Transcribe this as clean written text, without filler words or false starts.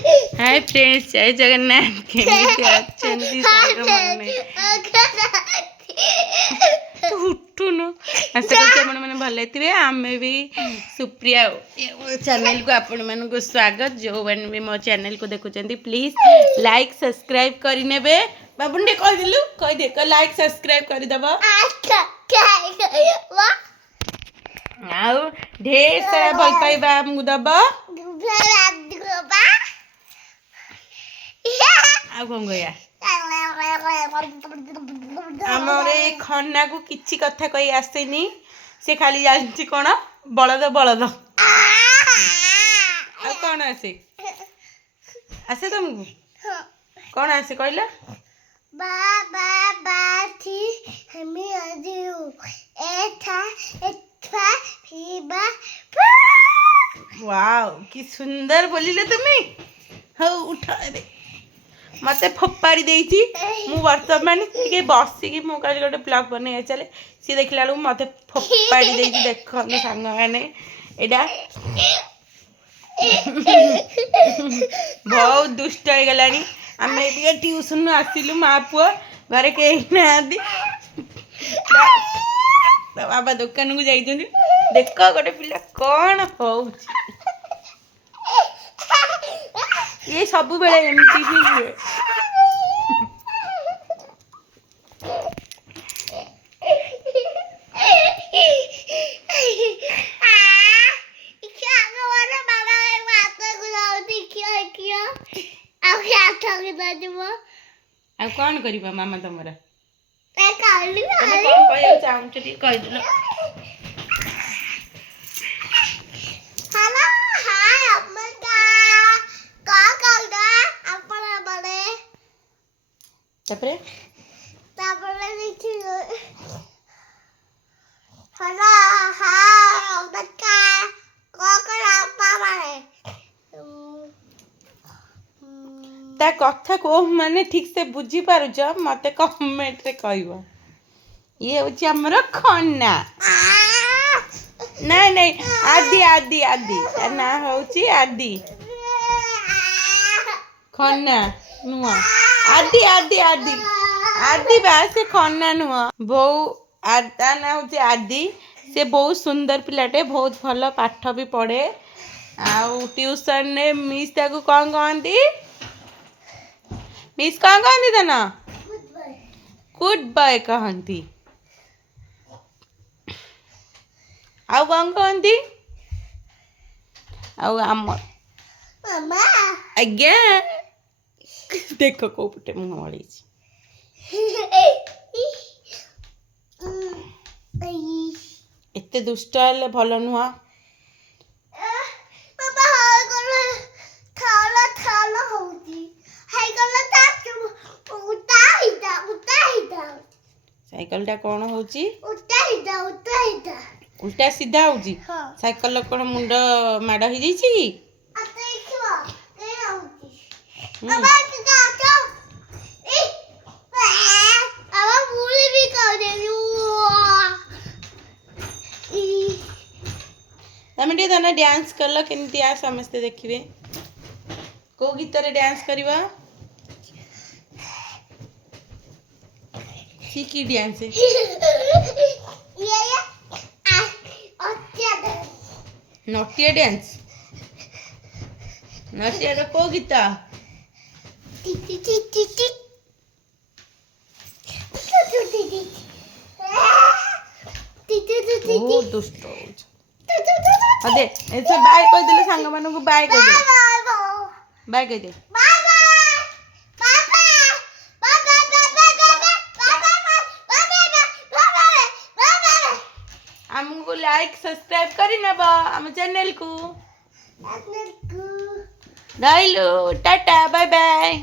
Hi friends, जय जगन्नाथ। केमिति अछंती सांगमाने उठुनु आशा करछि आपण माने भले थिबे। आमे भी सुप्रिया चैनल को आपण मानन को स्वागत। जो बन भी मो चैनल को देखुचंती प्लीज लाइक सब्सक्राइब करि नेबे। बाबुंडे कह दिलु कह दे क लाइक सब्सक्राइब करि दबो। आउ ढेर सारा भल पाइबा हमकु दबो। आ कौन गया आमरे खन्ना को किछि कथा कहि आसेनी। से खाली जानछि कोन बळद बळद आ कोन आसे आसे तुमको कोन आसे कहला बाबा बाथी हमें आजू एथा एथा फीबा। वाओ की सुंदर बोलिले तुमी। हो उठा रे मते फप्पाड़ी देइछि। मु वर्तमान के बसी की मु काल गोटे ब्लॉग बने चले सी देखला लु मते फप्पाड़ी देइछि। देखो न संग माने एडा बहुत दुष्ट हो गलानी। आमे एतिके ट्यूशन आसिलु मा पुआ घरे के नादी बाबा दुकान को जाइछन। देखो गोटे पिला कोन होउछि। ये सब बेले एमती ही हुए। आ कौन करिबा मामा तमरा तमे कौन कहयो चाहू टी कह दिलो। तापरे तापरे देखियो हला हा बक्का कोकरा पावारे ता कथा को माने ठीक से बुझी पारु छ मते कमेंट रे कहबो। ये होची हमरो खन्ना नहीं नहीं आदि आदि आदि ना होची आदि खन्ना नुआ आदि आदि आदि आदि बासे खन्ना नुआ बो आदा ना होची आदि। से बहुत सुंदर पिलाटे बहुत भलो पाठ भी पढ़े। आउ ट्यूशन ने मिस ताको कौन कहंती मिस कौन कहंती त ना गुड बाय कहंती। आउ कौन कहंती आउ आम मामा आज्ञा देखो को पटे मुंह वाली एते दुष्ट हेले भलो नुआ। बाबा हाय गले थाला थाला होती हाय गले ता उता साइकिल टा कोन होची उता उल्टा सीधा होची। हां साइकिल कोन मुंड माड हो जाईची की आता देखियो केना होती बाबा का तो ए बाबा भूल भी कर देलू। तमे टे तना डांस करलो केमती आ समस्त देखिबे। को गीत रे डांस करबा की डांस है ये नटिया डांस नटिया रो को गीत टी टी टी टी टी ओ दुष्ट अदे ऐसे बाय कह देले संग मानु को बाय कह दे बाय कह दे हमको लाइक सब्सक्राइब करी नबा हम चैनल को। डाइलो टाटा बाय बाय।